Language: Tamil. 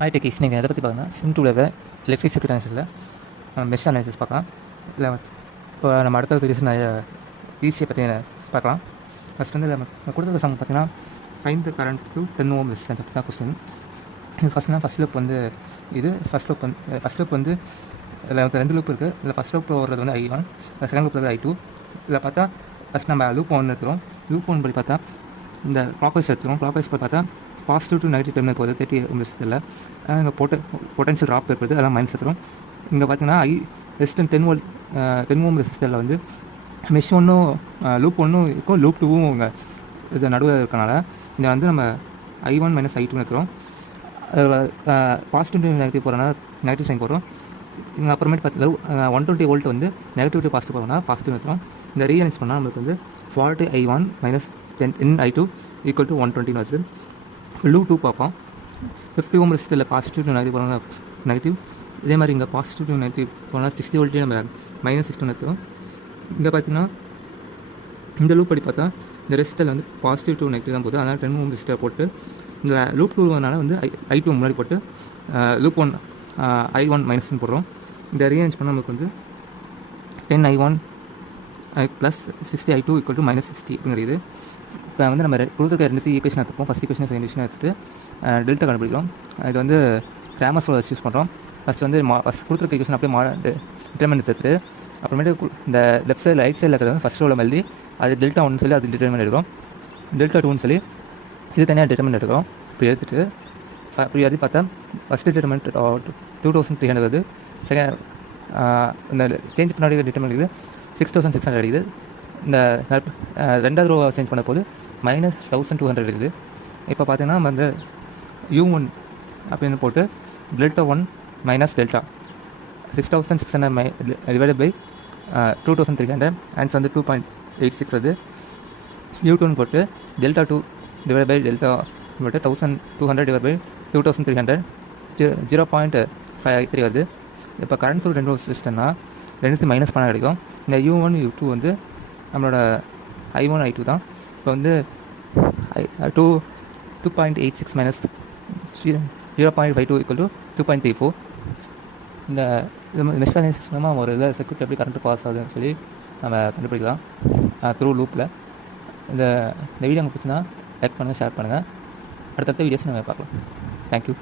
ஹாய் டெக்கிஸ், நீங்கள் எதை பற்றி பார்க்கணும் சிம்2ல இருக்க எலக்ட்ரிக் சர்க்யூட் அனாலிசிஸில் மெஷ் அனாலிசிஸ் பார்க்கலாம். இல்லை இப்போ நம்ம அடுத்த வீடியோஸ் நிறைய ஈஸியை பற்றி பார்க்கலாம். ஃபஸ்ட் வந்து நம்ம கொடுத்த சம் பார்த்தீங்கன்னா find the current to 10 ohm resistance அப்படி தான் கொஸ்டின். இது ஃபஸ்ட் லூப் வந்து இது ஃபஸ்ட் லூப் வந்து இதில் நமக்கு 2 லூப் இருக்குது. இதில் ஃபஸ்ட் லூப்பில் வர்றது வந்து I1, செகண்ட் லூப்பில் இருக்குது I2. இதில் பார்த்தா ஃபஸ்ட் நம்ம லூப் 1 எடுத்துகிறோம். லூப் 1 படி பார்த்தா இந்த கிளாக் வைஸ் எடுத்துகிறோம். கிளாக் வைஸ் பார்த்தா பாசிட்டிவ் டு நெகட்டிவ் டெர்மினல் போகுது 30 ஓம் ரெசிஸ்டரில். இங்கே பொட்டன்ஷியல் ட்ராப் ஏற்படுது, அதெல்லாம் மைனஸ் எடுத்துகிறோம். இங்கே பார்த்தீங்கன்னா ரெசிஸ்டன்ஸ் 10 ஓம் ரெசிஸ்டரில் வந்து மெஷ் ஒன்றும் லூப் ஒன்றும் இருக்கும், லூப் 2வும் இங்கே இது நடுவில் இருக்கனால இதை வந்து நம்ம I1 மைனஸ் I2 எடுக்கிறோம். அதில் பாசிட்டிவ் டு நெகட்டிவ் போகிறோன்னா நெகட்டிவ் சைன் போடுறோம். இங்கே அப்புறமேட்டு பார்த்தீங்கன்னா 120 வோல்ட் வந்து நெகட்டிவ் டு பாசிட்டிவ் போகிறோம்னா பாசிட்டிவ் எடுக்கிறோம். இந்த ரீஅலைன்ஸ் பண்ணால் நம்மளுக்கு வந்து 40 I1 minus 10 I2 equal to 120 வருது. லூப் 2 பார்ப்போம். 50 ஓம் ரெசிஸ்டரில் பாசிட்டிவ் டு நெகட்டிவ் போகிறோம்னா நெகட்டிவ். இதே மாதிரி இங்கே பாசிட்டிவ் டு நெகட்டிவ் போனால் 60 வோல்ட்டே நம்ம மைனஸ் 60 எடுத்துக்கிறோம். இங்கே பார்த்தீங்கன்னா இந்த லூப் படி பார்த்தா இந்த ரெசிஸ்டரில் வந்து பாசிட்டிவ் டு நெகட்டிவ் தான் போகுது, அதனால் 10 ஓம் ரெசிஸ்டர் போட்டு இந்த லூப் 2 வந்து I2 முன்னாடி போட்டு லூப் 1 I1 மைனஸ்ன்னு போடுறோம். இந்த ரீஅரேஞ்ச் பண்ணால் நமக்கு வந்து 10 I1 plus 60 I2 equal to minus 60 அப்படின்னு கிடைக்குது. இப்போ வந்து நம்ம கொடுத்துருக்க 2 ஈக்குவேஷன் எடுத்துப்போம். ஃபஸ்ட் ஈக்குவேஷன் செகண்ட் ஈக்குவேஷன் எடுத்துகிட்டு டெல்டா கண்டுபிடிக்கிறோம். இது வந்து கிராமர்ஸ் யூஸ் பண்ணுறோம். ஃபஸ்ட் வந்து ஃபஸ்ட் கொடுத்துருக்க ஈக்குவேஷன் அப்படியே டிட்டர்மெண்ட் எடுத்துகிட்டு அப்புறமேட்டு இந்த லெஃப்ட் சைடில் ரைட் சைடில் இருக்கிறது வந்து ஃபஸ்ட் ரோவில் எழுதி அது டெல்டா 1 சொல்லி அது டிட்டர்மெண்ட் எடுக்கிறோம். டெல்டா 2ன்னு சொல்லி இது தனியாக டிட்டர்மெண்ட் எடுக்கிறோம். இப்படி எடுத்துகிட்டு இப்படி எழுதி பார்த்தா ஃபஸ்ட்டு டிட்டர்மெண்ட் 2300 வருது. செகண்ட் இந்த சேஞ்ச் பண்ணாடி டிட்டர்மெண்ட் இருக்குது 6600 கிடைக்குது. இந்த ரெண்டாவது ரோ சேஞ்ச் பண்ண போது மைனஸ் 1200 இருக்குது. இப்போ பார்த்தீங்கன்னா நம்ம வந்து U1 அப்படின்னு போட்டு delta 1 minus delta 6600 divided by 2300 answer வந்து 2.86 அது. U2ன்னு போட்டு டெல்டா 2 டிவைட் பை டெல்டா போட்டு 1200 டிவைட் பை 2300 0.53 வருது. இப்போ கரண்ட் ஃபுல் 2 சிஸ்டம்னா 2 மைனஸ் பண்ண கிடைக்கும். இந்த U1 U2 வந்து நம்மளோட I1 I2 தான். இப்போ வந்து 2.86 மைனஸ் 0.52 ஈக்குவல் டு 2.34. இந்த மெஷ் ஒரு இதில் சர்க்யூட் எப்படி கரண்ட் பாஸ் ஆகுதுன்னு சொல்லி நம்ம கண்டுபிடிக்கலாம் த்ரூ லூப்பில். இந்த வீடியோ உங்களுக்கு பிடிச்சினா லைக் பண்ணுங்கள், ஷேர் பண்ணுங்கள். அடுத்தடுத்த வீடியோஸ் நம்ம பார்க்கலாம். தேங்க்யூ.